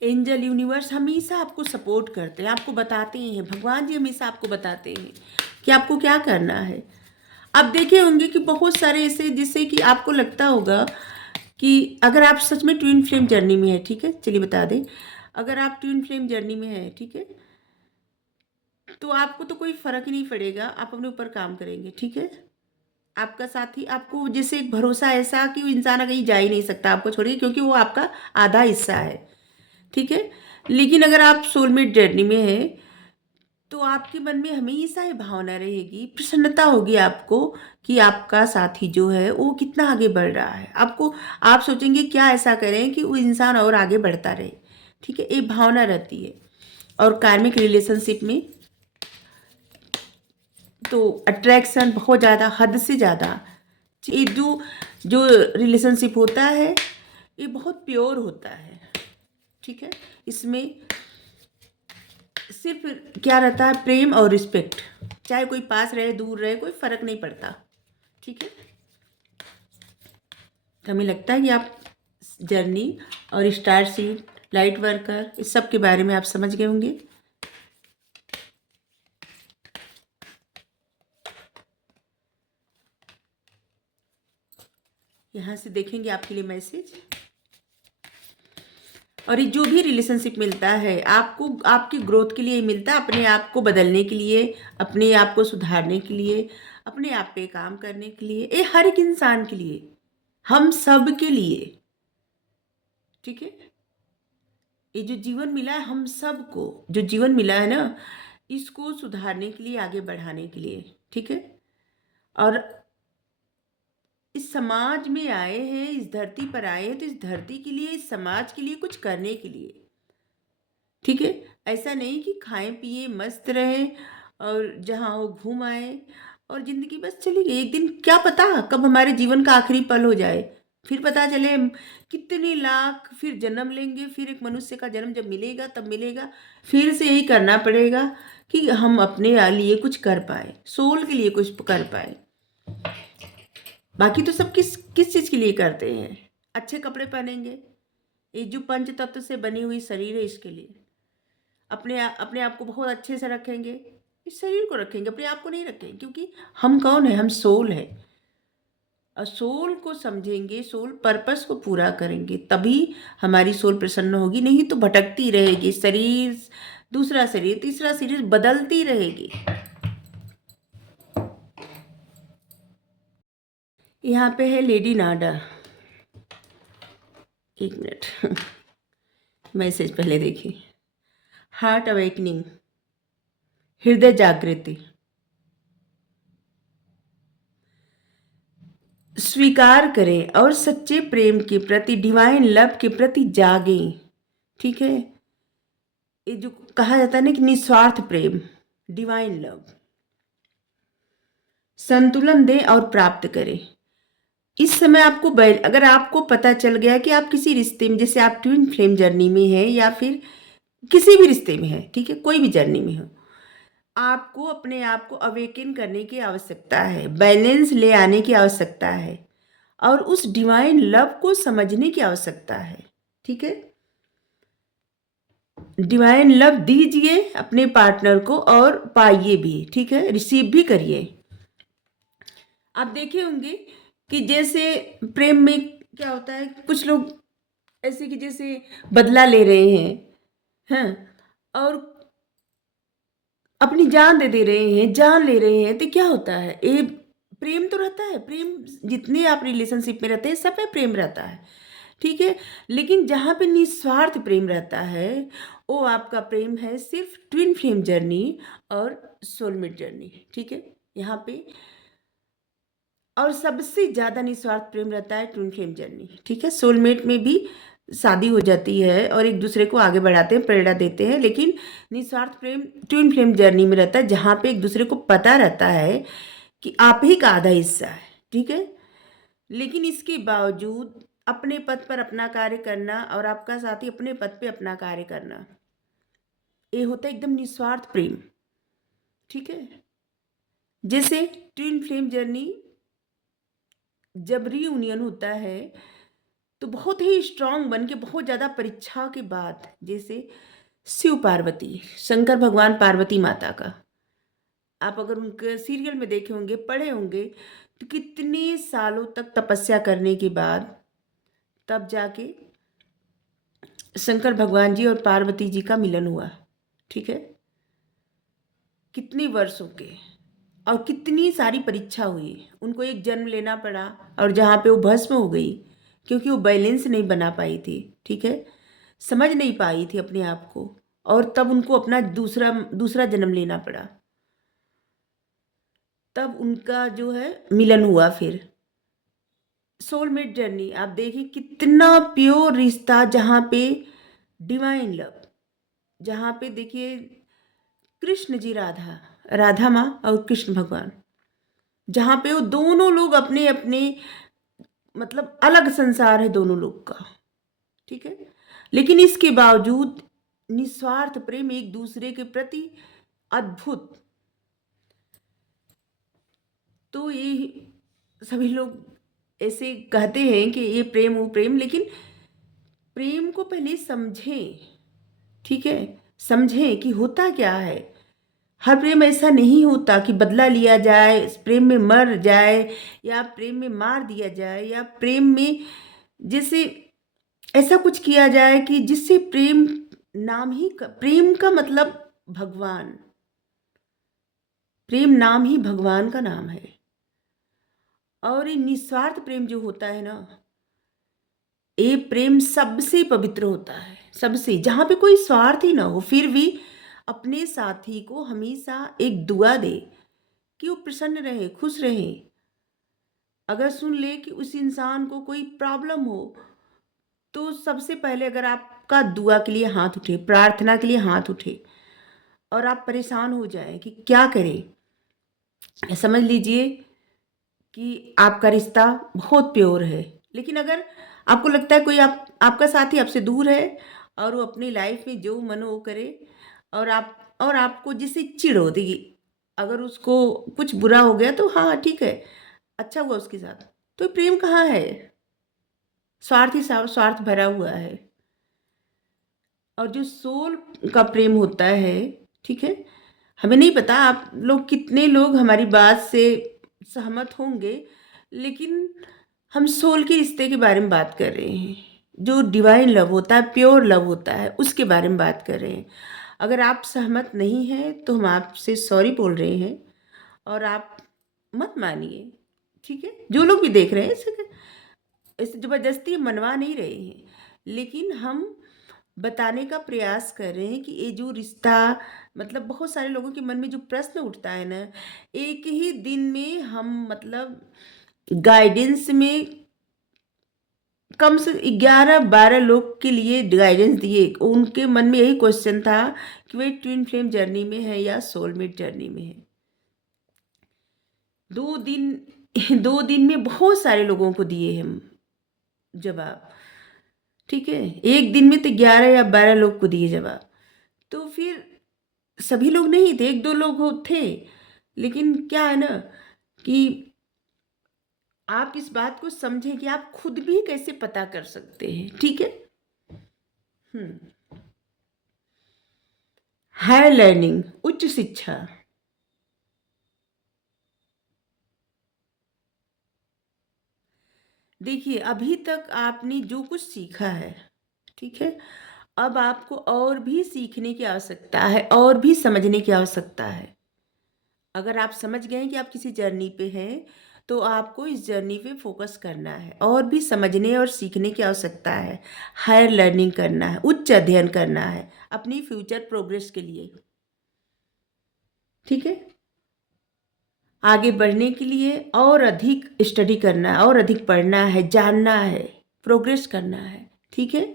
एंजल यूनिवर्स हमेशा आपको सपोर्ट करते हैं, आपको बताते हैं, भगवान जी हमेशा आपको बताते हैं कि आपको क्या करना है। आप देखे होंगे कि बहुत सारे ऐसे, जिससे कि आपको लगता होगा कि अगर आप सच में ट्विन फ्लेम जर्नी में है, ठीक है, चलिए बता दें, अगर आप ट्विन फ्लेम जर्नी में है, ठीक है, तो आपको तो कोई फर्क ही नहीं पड़ेगा, आप अपने ऊपर काम करेंगे, ठीक है। आपका साथी आपको जैसे एक भरोसा ऐसा कि वो इंसान कहीं जा ही नहीं सकता आपको छोड़िए, क्योंकि वो आपका आधा हिस्सा है, ठीक है। लेकिन अगर आप सोलमेट जर्नी में हैं, तो आपके मन में हमेशा ये भावना रहेगी, प्रसन्नता होगी आपको कि आपका साथी जो है वो कितना आगे बढ़ रहा है। आप सोचेंगे क्या ऐसा करें कि वो इंसान और आगे बढ़ता रहे, ठीक है, एक भावना रहती है। और कार्मिक रिलेशनशिप में तो अट्रैक्शन बहुत ज़्यादा, हद से ज़्यादा, ये जो रिलेशनशिप होता है ये बहुत प्योर होता है, ठीक है। इसमें सिर्फ क्या रहता है, प्रेम और रिस्पेक्ट, चाहे कोई पास रहे दूर रहे कोई फर्क नहीं पड़ता, ठीक है। तो हमें लगता है कि आप जर्नी और स्टार सीड, लाइट वर्कर, इस सब के बारे में आप समझ गए होंगे। यहाँ से देखेंगे आपके लिए मैसेज। और ये जो भी रिलेशनशिप मिलता है आपको, आपकी ग्रोथ के लिए मिलता है, अपने आप को बदलने के लिए, अपने आप को सुधारने के लिए, अपने आप पे काम करने के लिए, ये हर एक इंसान के लिए, हम सब के लिए, ठीक है। ये जो जीवन मिला है, हम सबको जो जीवन मिला है ना, इसको सुधारने के लिए, आगे बढ़ाने के लिए, ठीक है। और इस समाज में आए हैं, इस धरती पर आए हैं, तो इस धरती के लिए, इस समाज के लिए कुछ करने के लिए, ठीक है। ऐसा नहीं कि खाएं पिए मस्त रहें और जहाँ हो घूम आए और ज़िंदगी बस चली गई। एक दिन क्या पता कब हमारे जीवन का आखिरी पल हो जाए, फिर पता चले कितने लाख फिर जन्म लेंगे, फिर एक मनुष्य का जन्म जब मिलेगा तब मिलेगा, फिर से यही करना पड़ेगा कि हम अपने लिए कुछ कर पाए, सोल के लिए कुछ कर पाए। बाकी तो सब किस किस चीज़ के लिए करते हैं, अच्छे कपड़े पहनेंगे, ये जो पंच तत्व से बनी हुई शरीर है इसके लिए, अपने आप को बहुत अच्छे से रखेंगे, इस शरीर को रखेंगे, अपने आप को नहीं रखेंगे, क्योंकि हम कौन है, हम सोल है। और सोल को समझेंगे, सोल पर्पस को पूरा करेंगे, तभी हमारी सोल प्रसन्न होगी। नहीं तो भटकती रहेगी, शरीर, दूसरा शरीर, तीसरा शरीर बदलती रहेगी। यहाँ पे है लेडी नाडा। एक मिनट मैसेज पहले देखिए। हार्ट अवेकनिंग, हृदय जागृति, स्वीकार करें और सच्चे प्रेम के प्रति, डिवाइन लव के प्रति जागें। ठीक है, ये जो कहा जाता है ना कि निस्वार्थ प्रेम, डिवाइन लव, संतुलन दें और प्राप्त करें। इस समय आपको अगर आपको पता चल गया कि आप किसी रिश्ते में, जैसे आप ट्विन फ्लेम जर्नी में हैं या फिर किसी भी रिश्ते में है, ठीक है, कोई भी जर्नी में हो, आपको अपने आप को अवेकन करने की आवश्यकता है, बैलेंस ले आने की आवश्यकता है और उस डिवाइन लव को समझने की आवश्यकता है। ठीक है, डिवाइन लव दीजिए अपने पार्टनर को और पाइए भी। ठीक है, रिसीव भी करिए। आप देखे होंगे कि जैसे प्रेम में क्या होता है, कुछ लोग ऐसे कि जैसे बदला ले रहे हैं और अपनी जान दे रहे हैं, जान ले रहे हैं, तो क्या होता है, ये प्रेम तो रहता है, प्रेम जितने आप रिलेशनशिप में रहते हैं सब में प्रेम रहता है। ठीक है, लेकिन जहाँ पे निस्वार्थ प्रेम रहता है वो आपका प्रेम है सिर्फ ट्विन फ्लेम जर्नी और सोलमेट जर्नी। ठीक है, यहाँ पे और सबसे ज़्यादा निस्वार्थ प्रेम रहता है ट्विन फ्लेम जर्नी। ठीक है, सोलमेट में भी शादी हो जाती है और एक दूसरे को आगे बढ़ाते हैं, प्रेरणा देते हैं, लेकिन निस्वार्थ प्रेम ट्विन फ्लेम जर्नी में रहता है, जहाँ पे एक दूसरे को पता रहता है कि आप ही का आधा हिस्सा है। ठीक है, लेकिन इसके बावजूद अपने पद पर अपना कार्य करना और आपका साथी अपने पद पे अपना कार्य करना, ये होता है एकदम निस्वार्थ प्रेम। ठीक है, जैसे ट्विन फ्लेम जर्नी जब रीयूनियन होता है तो बहुत ही स्ट्रांग बन के, बहुत ज़्यादा परीक्षा के बाद, जैसे शिव पार्वती, शंकर भगवान पार्वती माता का, आप अगर उनके सीरियल में देखे होंगे, पढ़े होंगे, तो कितने सालों तक तपस्या करने के बाद तब जाके शंकर भगवान जी और पार्वती जी का मिलन हुआ। ठीक है, कितने वर्षों के और कितनी सारी परीक्षा हुई, उनको एक जन्म लेना पड़ा और जहाँ पे वो भस्म हो गई क्योंकि वो बैलेंस नहीं बना पाई थी। ठीक है, समझ नहीं पाई थी अपने आप को, और तब उनको अपना दूसरा जन्म लेना पड़ा, तब उनका जो है मिलन हुआ। फिर सोलमेट जर्नी आप देखिए, कितना प्योर रिश्ता, जहाँ पे डिवाइन लव, जहाँ पे देखिए कृष्ण जी, राधा माँ और कृष्ण भगवान, जहाँ पे वो दोनों लोग अपने अपने, मतलब अलग संसार है दोनों लोग का। ठीक है, लेकिन इसके बावजूद निस्वार्थ प्रेम एक दूसरे के प्रति अद्भुत। तो ये सभी लोग ऐसे कहते हैं कि ये प्रेम वो प्रेम, लेकिन प्रेम को पहले समझें। ठीक है, समझें कि होता क्या है। हर प्रेम ऐसा नहीं होता कि बदला लिया जाए, प्रेम में मर जाए या प्रेम में मार दिया जाए या प्रेम में जैसे ऐसा कुछ किया जाए कि जिससे प्रेम, प्रेम का मतलब भगवान, प्रेम नाम ही भगवान का नाम है। और ये निस्वार्थ प्रेम जो होता है ना, ये प्रेम सबसे पवित्र होता है, सबसे, जहाँ पे कोई स्वार्थ ही ना हो, फिर भी अपने साथी को हमेशा एक दुआ दे कि वो प्रसन्न रहे, खुश रहे। अगर सुन ले कि उस इंसान को कोई प्रॉब्लम हो, तो सबसे पहले अगर आपका दुआ के लिए हाथ उठे, प्रार्थना के लिए हाथ उठे और आप परेशान हो जाए कि क्या करें, समझ लीजिए कि आपका रिश्ता बहुत प्योर है। लेकिन अगर आपको लगता है कोई आपका साथी आपसे दूर है और वो अपनी लाइफ में जो मन वो करे, और आपको जिससे चिढ़ होती, अगर उसको कुछ बुरा हो गया तो हाँ ठीक है, अच्छा हुआ उसके साथ, तो प्रेम कहाँ है, स्वार्थ ही स्वार्थ भरा हुआ है। और जो सोल का प्रेम होता है, ठीक है, हमें नहीं पता आप लोग कितने लोग हमारी बात से सहमत होंगे, लेकिन हम सोल के रिश्ते के बारे में बात कर रहे हैं, जो डिवाइन लव होता है, प्योर लव होता है, उसके बारे में बात कर रहे हैं। अगर आप सहमत नहीं हैं तो हम आपसे सॉरी बोल रहे हैं, और आप मत मानिए, ठीक है। जो लोग भी देख रहे हैं इसे ज़बरदस्ती मनवा नहीं रहे हैं, लेकिन हम बताने का प्रयास कर रहे हैं कि ये जो रिश्ता, मतलब बहुत सारे लोगों के मन में जो प्रश्न उठता है ना, एक ही दिन में हम मतलब गाइडेंस में कम से 11-12 लोग के लिए गाइडेंस दिए। उनके मन में यही क्वेश्चन था कि वे ट्विन फ्लेम जर्नी में है या सोलमेट जर्नी में है। 2 दिन 2 दिन में बहुत सारे लोगों को दिए हम जवाब, ठीक है। एक दिन में तो 11 या 12 लोग को दिए जवाब। तो फिर सभी लोग नहीं थे, 1-2 लोग थे, लेकिन क्या है ना कि आप इस बात को समझें कि आप खुद भी कैसे पता कर सकते हैं, ठीक है। हायर लर्निंग, उच्च शिक्षा। देखिए, अभी तक आपने जो कुछ सीखा है, ठीक है, अब आपको और भी सीखने की आवश्यकता है, और भी समझने की आवश्यकता है। अगर आप समझ गए हैं कि आप किसी जर्नी पे हैं, तो आपको इस जर्नी पे फोकस करना है, और भी समझने और सीखने की आवश्यकता है। हायर लर्निंग करना है, उच्च अध्ययन करना है अपनी फ्यूचर प्रोग्रेस के लिए, ठीक है। आगे बढ़ने के लिए और अधिक स्टडी करना है, और अधिक पढ़ना है, जानना है, प्रोग्रेस करना है, ठीक है।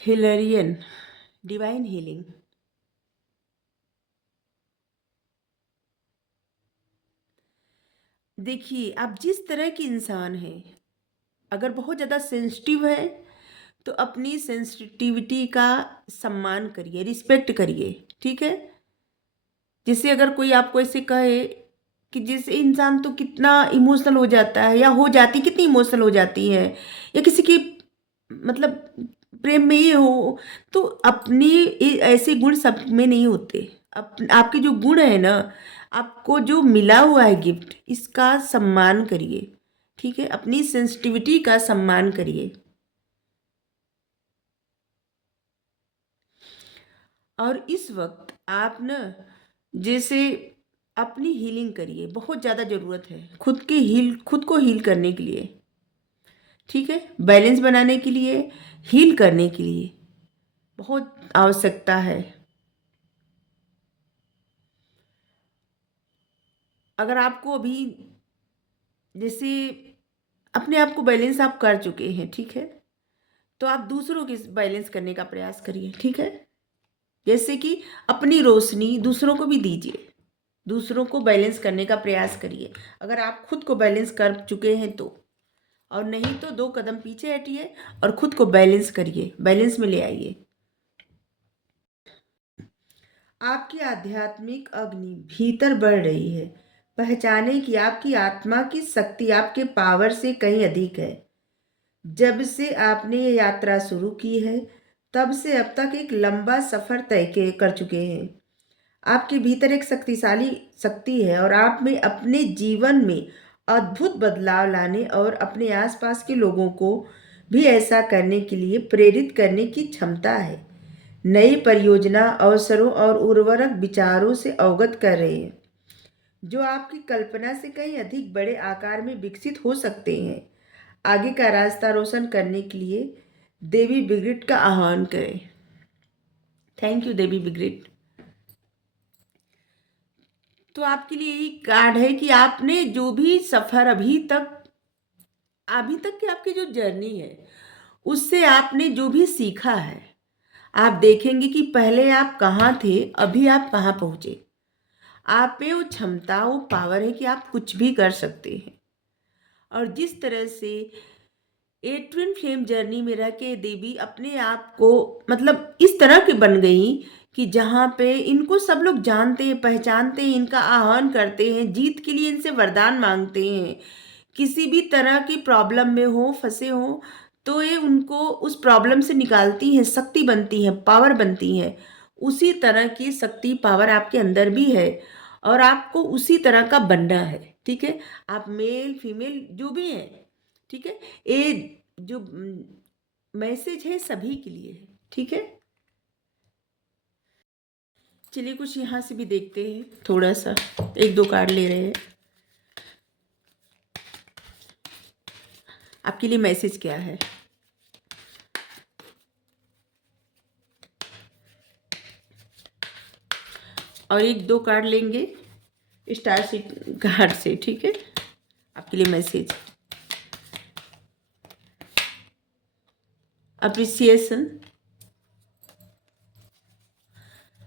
हिलरियन, डिवाइन हीलिंग। देखिए, आप जिस तरह की इंसान हैं, अगर बहुत ज़्यादा सेंसिटिव है तो अपनी सेंसिटिविटी का सम्मान करिए, रिस्पेक्ट करिए, ठीक है। जैसे अगर कोई आपको ऐसे कहे कि जैसे इंसान तो कितना इमोशनल हो जाता है, या हो जाती, कितनी इमोशनल हो जाती है, या किसी की मतलब प्रेम में ही हो, तो अपनी ऐसे गुण सब में नहीं होते। आपके जो गुण है ना, आपको जो मिला हुआ है गिफ्ट, इसका सम्मान करिए, ठीक है। अपनी सेंसिटिविटी का सम्मान करिए। और इस वक्त आप ना, जैसे अपनी हीलिंग करिए, बहुत ज़्यादा ज़रूरत है खुद को हील करने के लिए, ठीक है। बैलेंस बनाने के लिए, हील करने के लिए बहुत आवश्यकता है। अगर आपको अभी जैसे अपने आप को बैलेंस आप कर चुके हैं, ठीक है, तो आप दूसरों के बैलेंस करने का प्रयास करिए, ठीक है। जैसे कि अपनी रोशनी दूसरों को भी दीजिए, दूसरों को बैलेंस करने का प्रयास करिए। अगर आप खुद को बैलेंस कर चुके हैं तो, और नहीं तो 2 कदम पीछे हटिए और खुद को बैलेंस करिए, बैलेंस में ले आइए। आपकी आध्यात्मिक अग्नि भीतर बढ़ रही है। पहचाने कि आपकी आत्मा की शक्ति आपके पावर से कहीं अधिक है। जब से आपने ये यात्रा शुरू की है, तब से अब तक एक लंबा सफर कर चुके हैं। आपके भीतर एक शक्तिशाली शक्ति है, और आप में अपने जीवन में अद्भुत बदलाव लाने और अपने आसपास के लोगों को भी ऐसा करने के लिए प्रेरित करने की क्षमता है। नई परियोजना अवसरों और उर्वरक विचारों से अवगत कर रहे हैं, जो आपकी कल्पना से कहीं अधिक बड़े आकार में विकसित हो सकते हैं। आगे का रास्ता रोशन करने के लिए देवी बिग्रिट का आह्वान करें। थैंक यू देवी बिग्रिट। तो आपके लिए यही कार्ड है कि आपने जो भी सफ़र अभी तक की आपकी जो जर्नी है, उससे आपने जो भी सीखा है, आप देखेंगे कि पहले आप कहाँ थे, अभी आप कहाँ पहुँचे। आप पे वो क्षमता, वो पावर है कि आप कुछ भी कर सकते हैं। और जिस तरह से ये ट्विन फ्लेम जर्नी में रह के देवी अपने आप को मतलब इस तरह की बन गई कि जहाँ पे इनको सब लोग जानते हैं, पहचानते हैं, इनका आह्वान करते हैं, जीत के लिए इनसे वरदान मांगते हैं। किसी भी तरह की प्रॉब्लम में हो, फंसे हो, तो ये उनको उस प्रॉब्लम से निकालती हैं, शक्ति बनती हैं, पावर बनती हैं। उसी तरह की शक्ति पावर आपके अंदर भी है और आपको उसी तरह का बनना है। ठीक है, आप मेल फीमेल जो भी हैं, ठीक है, ये जो मैसेज है सभी के लिए है। ठीक है, चलिए कुछ यहाँ से भी देखते हैं, थोड़ा सा एक दो कार्ड ले रहे हैं। आपके लिए मैसेज क्या है? और एक दो कार्ड लेंगे स्टार सीट कार्ड से। ठीक है, आपके लिए मैसेज अप्रिसिएशन।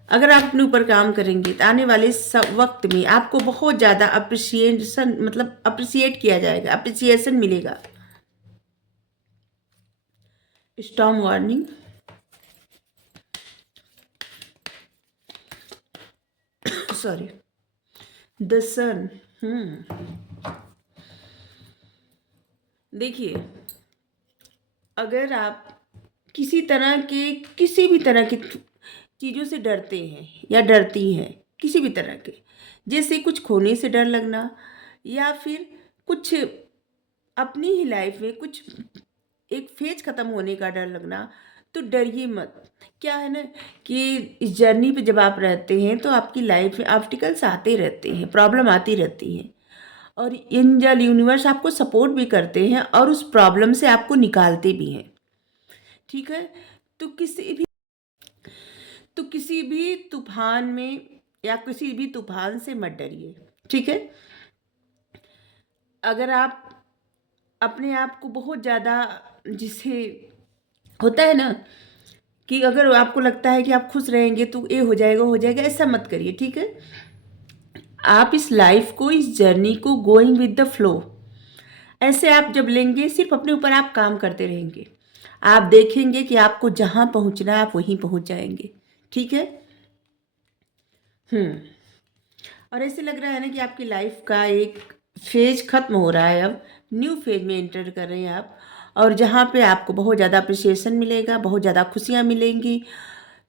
अगर आप अपने ऊपर काम करेंगे तो आने वाले वक्त में आपको बहुत ज़्यादा अप्रिसिएशन, मतलब अप्रिसिएट किया जाएगा, अप्रिसिएशन मिलेगा। स्टॉर्म वार्निंग, सॉरी, द सन। देखिए, अगर आप किसी भी तरह की चीज़ों से डरते हैं या डरती हैं, किसी भी तरह के, जैसे कुछ खोने से डर लगना या फिर कुछ अपनी ही लाइफ में कुछ एक फेज ख़त्म होने का डर लगना, तो डरिए मत। क्या है ना कि इस जर्नी पे जब आप रहते हैं तो आपकी लाइफ में ऑब्स्टिकल्स आते रहते हैं, प्रॉब्लम आती रहती हैं, और एंजल यूनिवर्स आपको सपोर्ट भी करते हैं और उस प्रॉब्लम से आपको निकालते भी हैं। ठीक है, तो किसी भी तूफान में या किसी भी तूफान से मत डरिए। ठीक है, अगर आप अपने आप को बहुत ज़्यादा, जिसे होता है ना कि अगर आपको लगता है कि आप खुश रहेंगे तो ये हो जाएगा, ऐसा मत करिए। ठीक है, आप इस लाइफ को, इस जर्नी को गोइंग विद द फ्लो, ऐसे आप जब लेंगे, सिर्फ अपने ऊपर आप काम करते रहेंगे, आप देखेंगे कि आपको जहाँ पहुँचना है आप वहीं पहुँच जाएंगे। ठीक है, और ऐसे लग रहा है ना कि आपकी लाइफ का एक फेज खत्म हो रहा है, अब न्यू फेज में एंटर कर रहे हैं आप, और जहाँ पे आपको बहुत ज़्यादा अप्रिसिएशन मिलेगा, बहुत ज़्यादा खुशियाँ मिलेंगी,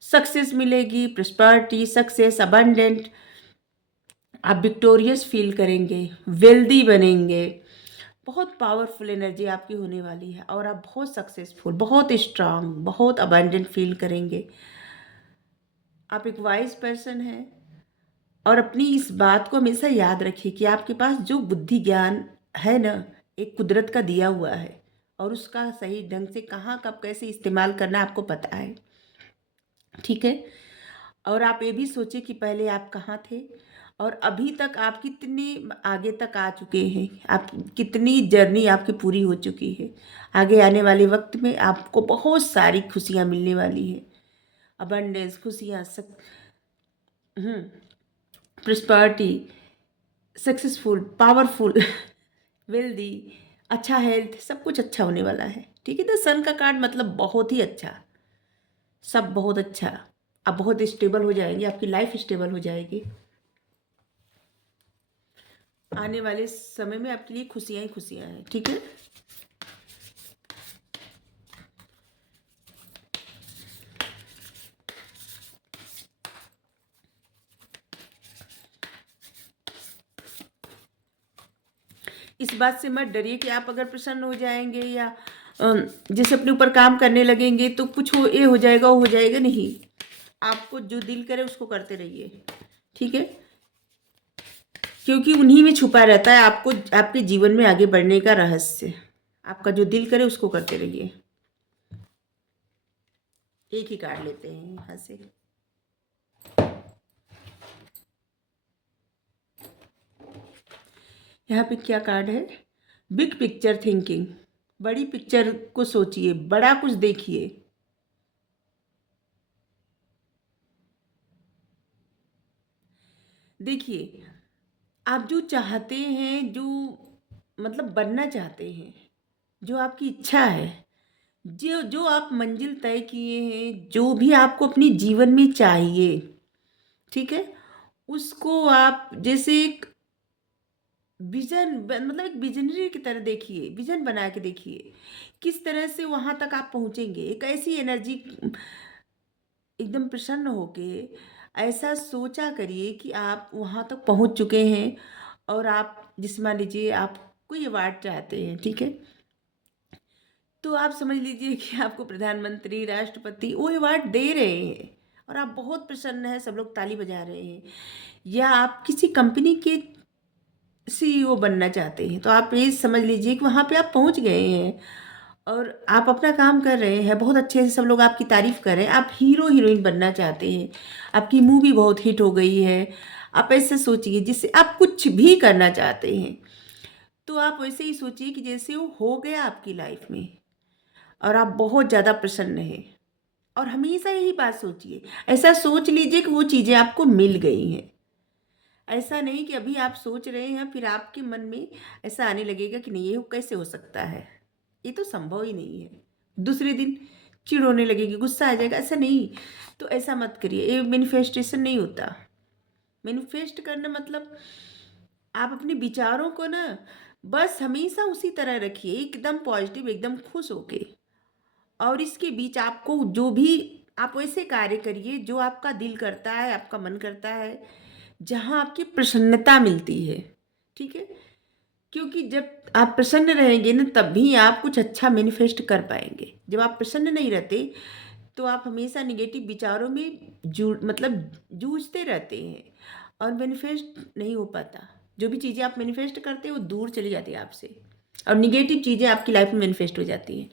सक्सेस मिलेगी, प्रॉस्पेरिटी, सक्सेस, अबंडेंट, आप विक्टोरियस फील करेंगे, वेल्दी बनेंगे, बहुत पावरफुल एनर्जी आपकी होने वाली है और आप बहुत सक्सेसफुल, बहुत स्ट्रांग, बहुत अबंडेंट फील करेंगे। आप एक वाइज पर्सन हैं और अपनी इस बात को हमेशा याद रखिए कि आपके पास जो बुद्धि ज्ञान है ना, एक कुदरत का दिया हुआ है और उसका सही ढंग से कहाँ कब कैसे इस्तेमाल करना आपको पता है। ठीक है, और आप ये भी सोचिए कि पहले आप कहाँ थे और अभी तक आप कितने आगे तक आ चुके हैं, आप कितनी जर्नी आपकी पूरी हो चुकी है। आगे आने वाले वक्त में आपको बहुत सारी खुशियाँ मिलने वाली है, अबंडेंस, खुशियाँ, प्रॉस्पेरिटी, सक्सेसफुल, पावरफुल, वेल्दी, अच्छा हेल्थ, सब कुछ अच्छा होने वाला है। ठीक है, द सन का कार्ड मतलब बहुत ही अच्छा, सब बहुत अच्छा। आप बहुत स्टेबल हो जाएंगे, आपकी लाइफ स्टेबल हो जाएगी। आने वाले समय में आपके लिए खुशियाँ ही खुशियाँ हैं। ठीक है, इस बात से मत डरिए कि आप अगर प्रसन्न हो जाएंगे या जैसे अपने ऊपर काम करने लगेंगे तो कुछ ये हो जाएगा, वो हो जाएगा, नहीं। आपको जो दिल करे उसको करते रहिए। ठीक है, क्योंकि उन्हीं में छुपा रहता है आपको, आपके जीवन में आगे बढ़ने का रहस्य। आपका जो दिल करे उसको करते रहिए। एक ही कार्ड लेते हैं यहाँ से। यहाँ पे क्या कार्ड है? बिग पिक्चर थिंकिंग, बड़ी पिक्चर को सोचिए, बड़ा कुछ देखिए। देखिए, आप जो चाहते हैं, जो मतलब बनना चाहते हैं, जो आपकी इच्छा है, जो जो आप मंजिल तय किए हैं, जो भी आपको अपने जीवन में चाहिए, ठीक है, उसको आप जैसे एक मतलब एक विजनरी की तरह देखिए, विजन बना के देखिए, किस तरह से वहाँ तक आप पहुँचेंगे। एक ऐसी एनर्जी एकदम प्रसन्न होके ऐसा सोचा करिए कि आप वहाँ तक पहुँच चुके हैं और आप जैसे मान लीजिए आप कोई अवार्ड चाहते हैं, ठीक है? तो आप समझ लीजिए कि आपको प्रधानमंत्री, राष्ट्रपति वो अवार्ड दे रहे हैं और आप बहुत प्रसन्न हैं, सब लोग ताली बजा रहे हैं। या आप किसी कंपनी के सीईओ बनना चाहते हैं, तो आप ये समझ लीजिए कि वहाँ पे आप पहुँच गए हैं और आप अपना काम कर रहे हैं, बहुत अच्छे से सब लोग आपकी तारीफ़ कर रहे हैं। आप हीरो हीरोइन बनना चाहते हैं, आपकी मूवी बहुत हिट हो गई है। आप ऐसे सोचिए जिससे आप कुछ भी करना चाहते हैं, तो आप वैसे ही सोचिए कि जैसे वो हो गया आपकी लाइफ में और आप बहुत ज़्यादा प्रसन्न हैं। और हमेशा यही बात सोचिए, ऐसा सोच लीजिए कि वो चीज़ें आपको मिल गई हैं। ऐसा नहीं कि अभी आप सोच रहे हैं फिर आपके मन में ऐसा आने लगेगा कि नहीं ये कैसे हो सकता है, ये तो संभव ही नहीं है। दूसरे दिन चिढ़ होने लगेगी, गुस्सा आ जाएगा, ऐसा नहीं। तो ऐसा मत करिए, ये मैनिफेस्टेशन नहीं होता। मैनिफेस्ट करना मतलब आप अपने विचारों को ना बस हमेशा उसी तरह रखिए, एकदम पॉजिटिव, एकदम खुश होके। और इसके बीच आपको जो भी आप वैसे कार्य करिए जो आपका दिल करता है, आपका मन करता है, जहाँ आपकी प्रसन्नता मिलती है, ठीक है? क्योंकि जब आप प्रसन्न रहेंगे ना तभी आप कुछ अच्छा मैनिफेस्ट कर पाएंगे। जब आप प्रसन्न नहीं रहते तो आप हमेशा निगेटिव विचारों में मतलब जूझते रहते हैं और मैनिफेस्ट नहीं हो पाता। जो भी चीज़ें आप मैनिफेस्ट करते हैं वो दूर चली जाती है आपसे और निगेटिव चीज़ें आपकी लाइफ में मैनिफेस्ट हो जाती हैं।